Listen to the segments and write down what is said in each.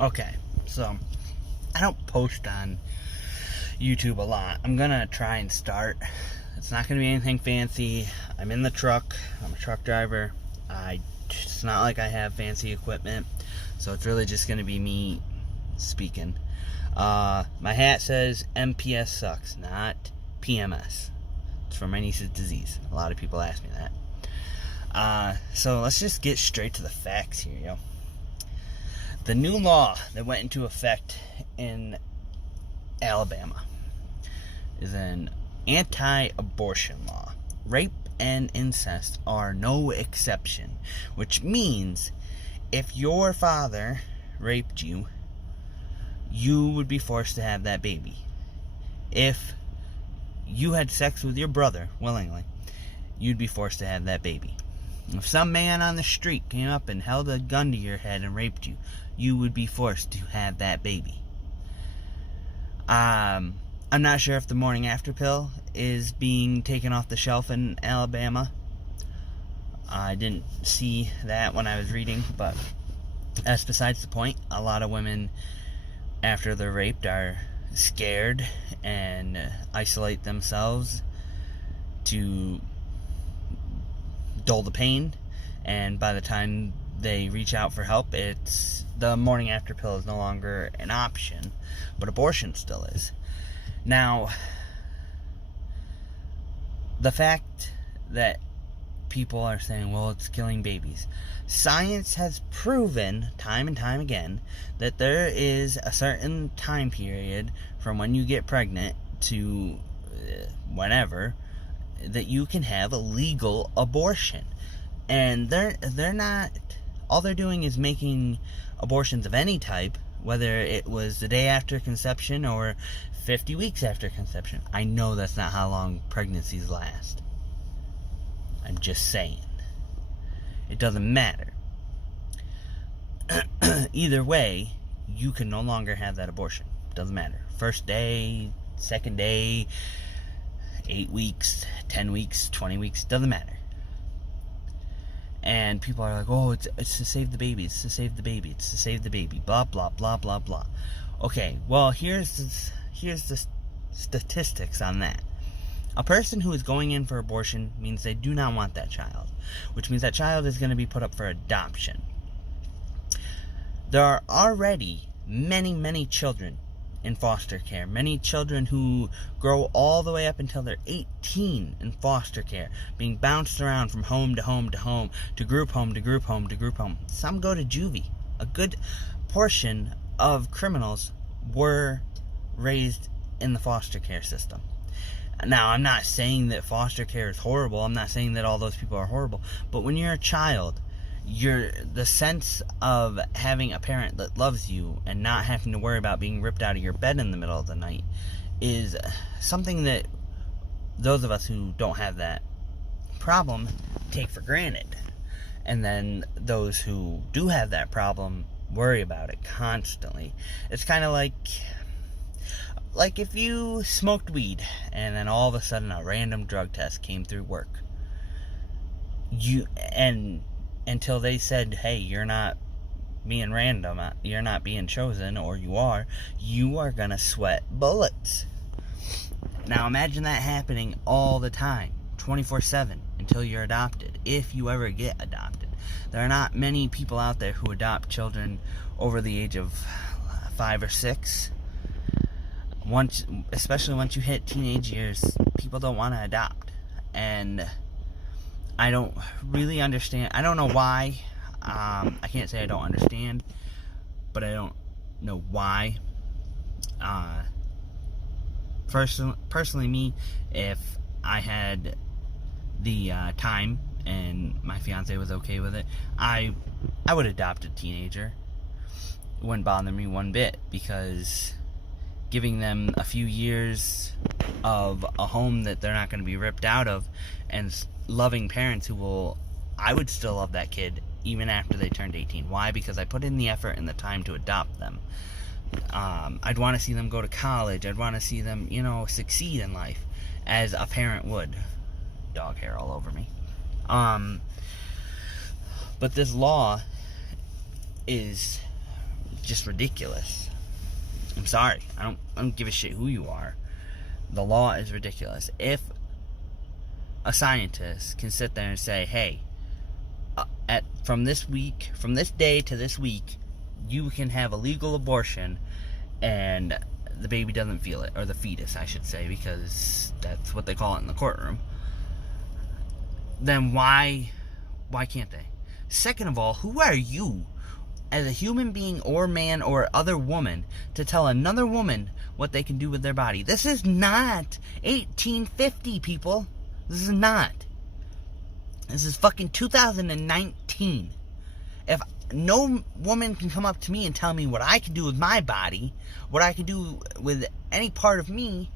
Okay, so I don't post on YouTube a lot. I'm gonna try and start. It's not gonna be anything fancy. I'm in the truck. I'm a truck driver. It's not like I have fancy equipment, so it's really just gonna be me speaking. My hat says MPS sucks, not PMS. It's for my niece's disease. A lot of people ask me that. So let's just get straight to the facts here, yo. The new law that went into effect in Alabama is an anti-abortion law. Rape and incest are no exception, which means if your father raped you, you would be forced to have that baby. If you had sex with your brother willingly, you'd be forced to have that baby. If some man on the street came up and held a gun to your head and raped you, you would be forced to have that baby. I'm not sure if the morning after pill is being taken off the shelf in Alabama. I didn't see that when I was reading, but that's besides the point. A lot of women, after they're raped, are scared and isolate themselves to dull the pain, and by the time they reach out for help, it's the morning after pill is no longer an option, but abortion still is. Now, the fact that people are saying, well, it's killing babies, science has proven time and time again that there is a certain time period from when you get pregnant to whenever that you can have a legal abortion. And they're not, all they're doing is making abortions of any type, whether it was the day after conception or 50 weeks after conception. I know that's not how long pregnancies last. I'm just saying. It doesn't matter. Either way, you can no longer have that abortion. Doesn't matter. First day, second day, 8 weeks, 10 weeks, 20 weeks, doesn't matter. And people are like, oh, it's to save the baby, it's to save the baby, it's to save the baby, blah, blah, blah, blah, blah. Okay, well, here's the statistics on that. A person who is going in for abortion means they do not want that child, which means that child is going to be put up for adoption. There are already many, many children in foster care. Many children who grow all the way up until they're 18 in foster care, being bounced around from home to home to home, to group home to group home to group home. Some go to juvie. A good portion of criminals were raised in the foster care system. Now, I'm not saying that foster care is horrible. I'm not saying that all those people are horrible. But when you're a child, the sense of having a parent that loves you and not having to worry about being ripped out of your bed in the middle of the night is something that those of us who don't have that problem take for granted. And then those who do have that problem worry about it constantly. It's kind of like if you smoked weed and then all of a sudden a random drug test came through work. Until they said, hey, you're not being random, you're not being chosen, or you are gonna sweat bullets. Now imagine that happening all the time, 24/7, until you're adopted, if you ever get adopted. There are not many people out there who adopt children over the age of 5 or 6. Especially once you hit teenage years, people don't want to adopt. And I don't really understand. I don't know why. I can't say I don't understand, but I don't know why. Personally, me, if I had the time and my fiance was okay with it, I would adopt a teenager. It wouldn't bother me one bit, because giving them a few years of a home that they're not going to be ripped out of, and loving parents I would still love that kid even after they turned 18. Why? Because I put in the effort and the time to adopt them. I'd want to see them go to college. I'd want to see them, succeed in life as a parent would. Dog hair all over me. But this law is just ridiculous. I'm sorry. I don't give a shit who you are. The law is ridiculous. If a scientist can sit there and say, hey, from this day to this week, you can have a legal abortion and the baby doesn't feel it, or the fetus, I should say, because that's what they call it in the courtroom, then why can't they? Second of all, who are you, as a human being or man or other woman, to tell another woman what they can do with their body? This is not 1850, people. This is not. This is fucking 2019. If no woman can come up to me and tell me what I can do with my body, what I can do with any part of me,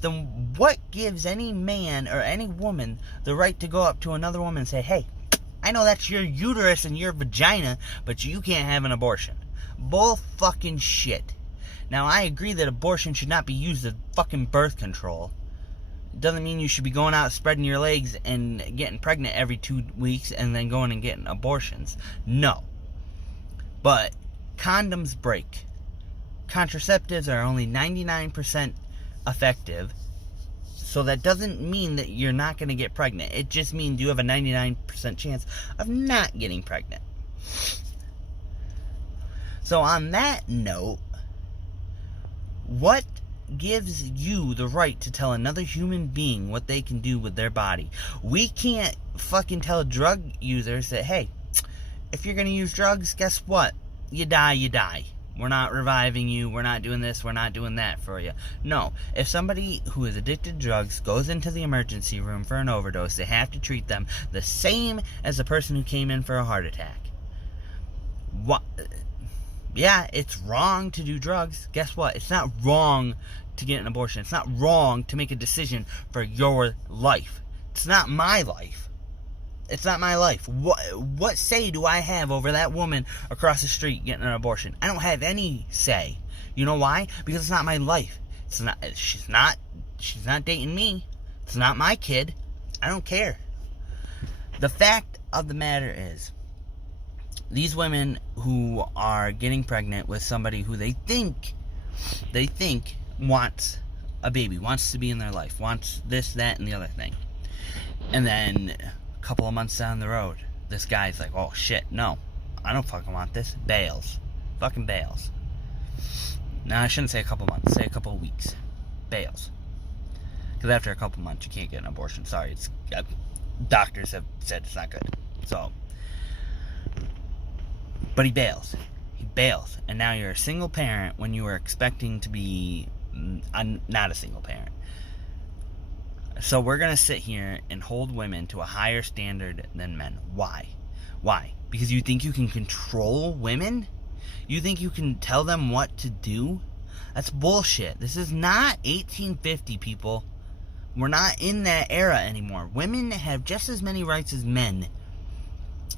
then what gives any man or any woman the right to go up to another woman and say, hey, I know that's your uterus and your vagina, but you can't have an abortion? Bull fucking shit. Now, I agree that abortion should not be used as fucking birth control. It doesn't mean you should be going out spreading your legs and getting pregnant every 2 weeks and then going and getting abortions. No. But condoms break. Contraceptives are only 99% effective. So that doesn't mean that you're not going to get pregnant. It just means you have a 99% chance of not getting pregnant. So on that note, what gives you the right to tell another human being what they can do with their body? We can't fucking tell drug users that, hey, if you're going to use drugs, guess what? You die. We're not reviving you. We're not doing this. We're not doing that for you. No. If somebody who is addicted to drugs goes into the emergency room for an overdose, they have to treat them the same as the person who came in for a heart attack. What? Yeah, it's wrong to do drugs. Guess what? It's not wrong to get an abortion. It's not wrong to make a decision for your life. It's not my life. It's not my life. What say do I have over that woman across the street getting an abortion? I don't have any say. You know why? Because it's not my life. She's not dating me. It's not my kid. I don't care. The fact of the matter is, these women who are getting pregnant with somebody who they think wants a baby, wants to be in their life, wants this, that, and the other thing. And then a couple of months down the road, this guy's like, oh shit, no, I don't fucking want this. Bails. Fucking bails. Now, I shouldn't say a couple months, say a couple of weeks. Bails. Because after a couple months, you can't get an abortion. Sorry, doctors have said it's not good. So, but he bails. And now you're a single parent when you were expecting to be not a single parent. So we're going to sit here and hold women to a higher standard than men. Why? Because you think you can control women? You think you can tell them what to do? That's bullshit. This is not 1850, people. We're not in that era anymore. Women have just as many rights as men.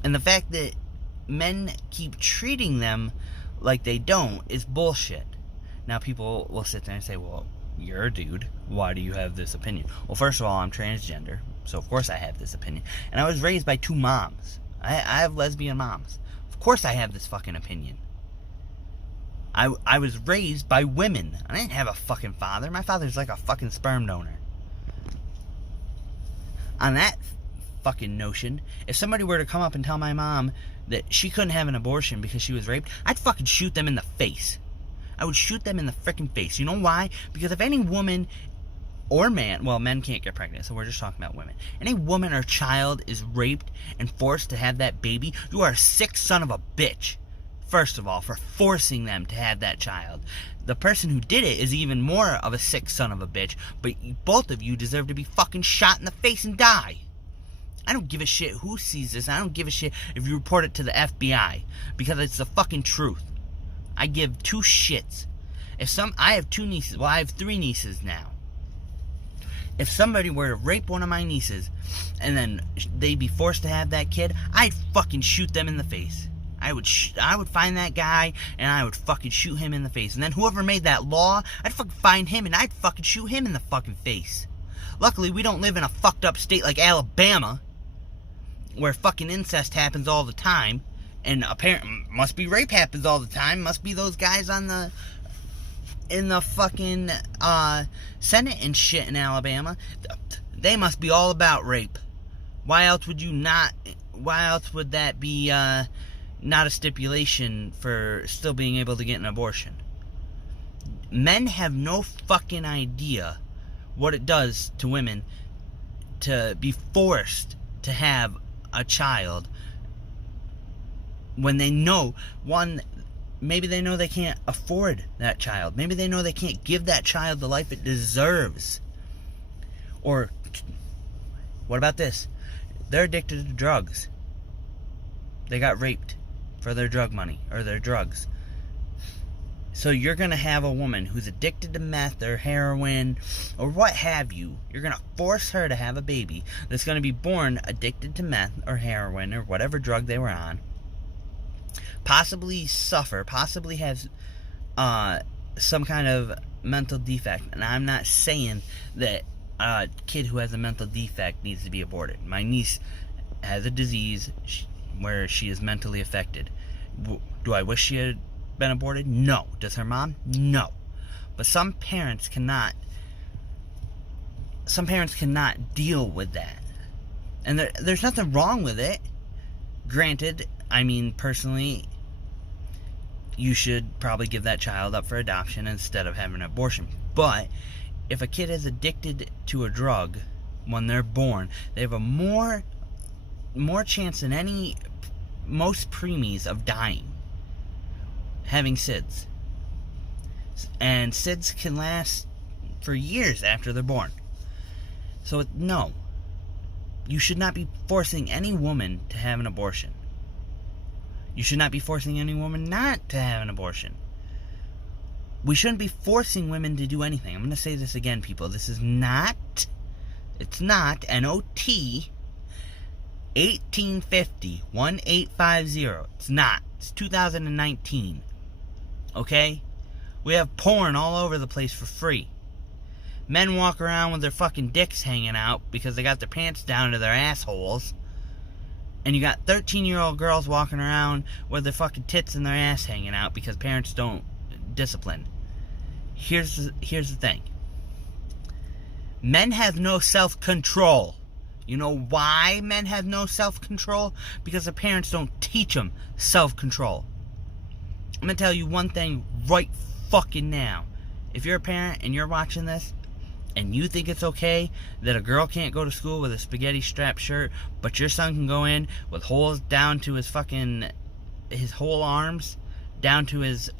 And the fact that men keep treating them like they don't is bullshit. Now people will sit there and say, well, you're a dude. Why do you have this opinion? Well, first of all, I'm transgender, so of course I have this opinion. And I was raised by 2 moms. I have lesbian moms. Of course I have this fucking opinion. I was raised by women. I didn't have a fucking father. My father's like a fucking sperm donor. On that fucking notion, if somebody were to come up and tell my mom that she couldn't have an abortion because she was raped, I'd fucking shoot them in the face. I would shoot them in the freaking face. You know why? Because if any woman or man, well, men can't get pregnant, so we're just talking about women. Any woman or child is raped and forced to have that baby, you are a sick son of a bitch. First of all, for forcing them to have that child. The person who did it is even more of a sick son of a bitch, but both of you deserve to be fucking shot in the face and die. I don't give a shit who sees this. I don't give a shit if you report it to the FBI, because it's the fucking truth. I give 2 shits. I have 2 nieces. Well, I have 3 nieces now. If somebody were to rape one of my nieces and then they'd be forced to have that kid, I'd fucking shoot them in the face. I would find that guy and I would fucking shoot him in the face. And then whoever made that law, I'd fucking find him and I'd fucking shoot him in the fucking face. Luckily, we don't live in a fucked up state like Alabama, where fucking incest happens all the time, And apparently, must be rape happens all the time. Must be those guys in the fucking Senate and shit in Alabama. They must be all about rape. Why else would that be not a stipulation for still being able to get an abortion? Men have no fucking idea what it does to women to be forced to have a child when they know, maybe they know they can't afford that child. Maybe they know they can't give that child the life it deserves. Or, what about this? They're addicted to drugs. They got raped for their drug money, or their drugs. So you're going to have a woman who's addicted to meth or heroin or what have you. You're going to force her to have a baby that's going to be born addicted to meth or heroin or whatever drug they were on. Possibly suffer, possibly have some kind of mental defect. And I'm not saying that a kid who has a mental defect needs to be aborted. My niece has a disease where she is mentally affected. Do I wish she had been aborted? No. Does her mom? No. But some parents cannot deal with that. And there's nothing wrong with it. Granted, I mean, personally, you should probably give that child up for adoption instead of having an abortion. But if a kid is addicted to a drug when they're born, they have a more chance than most preemies of dying having SIDS. And SIDS can last for years after they're born. So no, you should not be forcing any woman to have an abortion. You should not be forcing any woman not to have an abortion. We shouldn't be forcing women to do anything. I'm going to say this again, people. This is not, it's not, N-O-T, 1850, 1850. It's not. It's 2019. Okay? We have porn all over the place for free. Men walk around with their fucking dicks hanging out because they got their pants down to their assholes. And you got 13-year-old girls walking around with their fucking tits and their ass hanging out because parents don't discipline. Here's the thing. Men have no self-control. You know why men have no self-control? Because their parents don't teach them self-control. I'm going to tell you one thing right fucking now. If you're a parent and you're watching this, and you think it's okay that a girl can't go to school with a spaghetti strap shirt, but your son can go in with holes down to his whole arms, down to his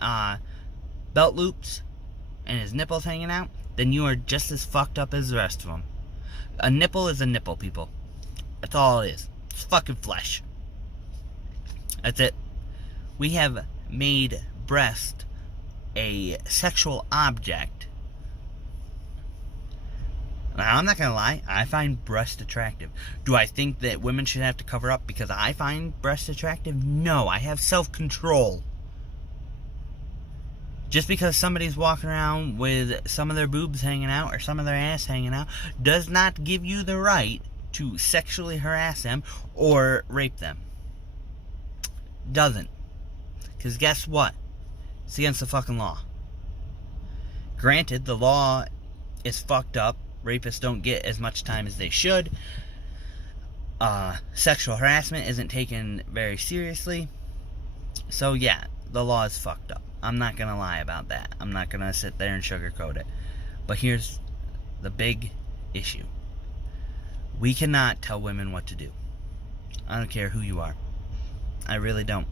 belt loops, and his nipples hanging out, then you are just as fucked up as the rest of them. A nipple is a nipple, people. That's all it is. It's fucking flesh. That's it. We have made breast a sexual object. Now, I'm not gonna lie, I find breast attractive. Do I think that women should have to cover up because I find breast attractive? No, I have self-control. Just because somebody's walking around with some of their boobs hanging out or some of their ass hanging out does not give you the right to sexually harass them or rape them. Doesn't. Because guess what? It's against the fucking law. Granted, the law is fucked up. Rapists don't get as much time as they should. Sexual harassment isn't taken very seriously. So yeah, the law is fucked up. I'm not gonna lie about that. I'm not gonna sit there and sugarcoat it. But here's the big issue. We cannot tell women what to do. I don't care who you are. I really don't.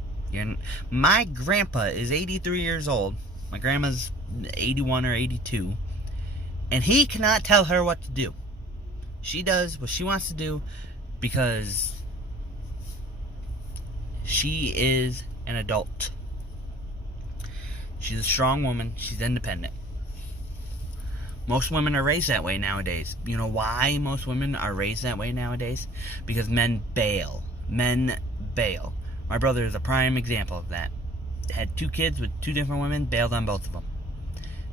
My grandpa is 83 years old. My grandma's 81 or 82. And he cannot tell her what to do. She does what she wants to do because she is an adult. She's a strong woman. She's independent. Most women are raised that way nowadays. You know why most women are raised that way nowadays? Because men bail. Men bail. My brother is a prime example of that. Had 2 kids with 2 different women, bailed on both of them.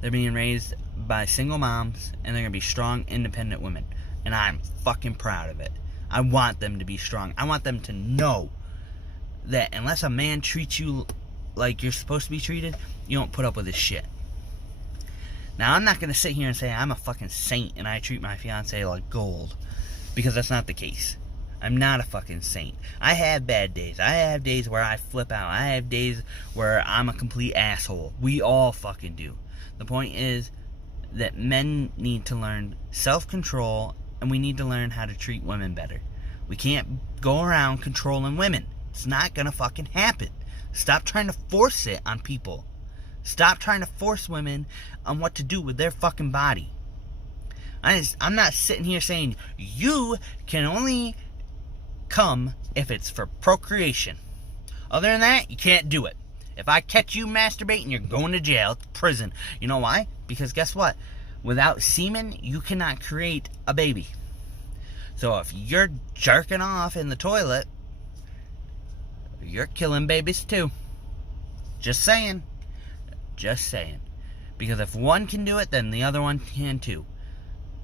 They're being raised by single moms, and they're going to be strong, independent women. And I'm fucking proud of it. I want them to be strong. I want them to know that unless a man treats you like you're supposed to be treated, you don't put up with his shit. Now, I'm not going to sit here and say I'm a fucking saint and I treat my fiance like gold, because that's not the case. I'm not a fucking saint. I have bad days. I have days where I flip out. I have days where I'm a complete asshole. We all fucking do. The point is that men need to learn self-control, and we need to learn how to treat women better. We can't go around controlling women. It's not going to fucking happen. Stop trying to force it on people. Stop trying to force women on what to do with their fucking body. I'm not sitting here saying you can only come if it's for procreation. Other than that, you can't do it. If I catch you masturbating, you're going to jail, prison. You know why? Because guess what? Without semen, you cannot create a baby. So if you're jerking off in the toilet, you're killing babies too. Just saying. Just saying. Because if one can do it, then the other one can too.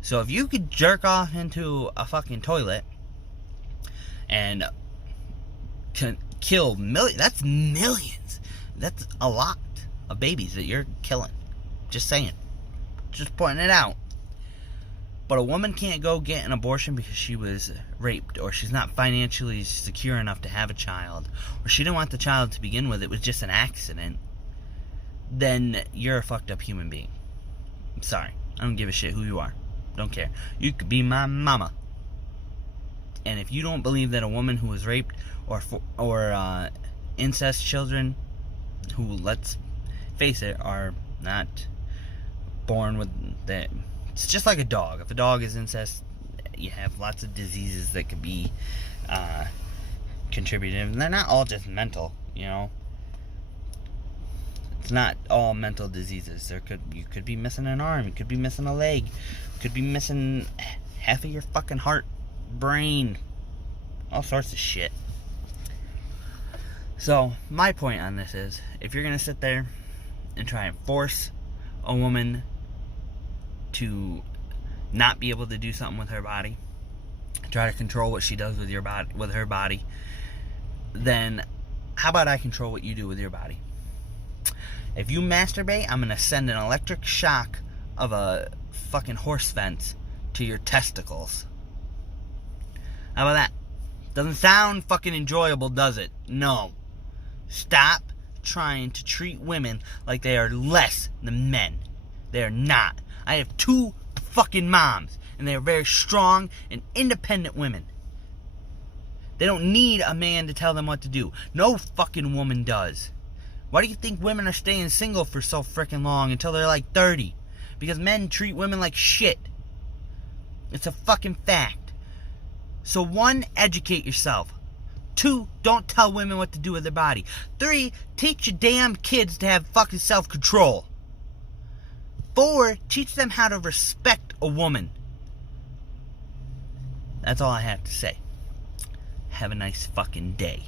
So if you could jerk off into a fucking toilet and can kill millions, that's millions. That's a lot of babies that you're killing. Just saying. Just pointing it out. But a woman can't go get an abortion because she was raped, or she's not financially secure enough to have a child, or she didn't want the child to begin with, it was just an accident. Then you're a fucked up human being. I'm sorry. I don't give a shit who you are. Don't care. You could be my mama. And if you don't believe that a woman who was raped or incest children, who, let's face it, are not born with that, it's just like a dog. If a dog is incest, you have lots of diseases that could be contributed, and they're not all just mental, you know. It's not all mental diseases. You could be missing an arm, you could be missing a leg, you could be missing half of your fucking heart, brain, all sorts of shit. So, my point on this is, if you're gonna sit there and try and force a woman to not be able to do something with her body, try to control what she does with your body, with her body, then how about I control what you do with your body? If you masturbate, I'm gonna send an electric shock of a fucking horse fence to your testicles. How about that? Doesn't sound fucking enjoyable, does it? No. Stop trying to treat women like they are less than men. They are not. I have 2 fucking moms, and they are very strong and independent women. They don't need a man to tell them what to do. No fucking woman does. Why do you think women are staying single for so freaking long until they're like 30? Because men treat women like shit. It's a fucking fact. So 1, educate yourself. 2, don't tell women what to do with their body. 3, teach your damn kids to have fucking self-control. 4, teach them how to respect a woman. That's all I have to say. Have a nice fucking day.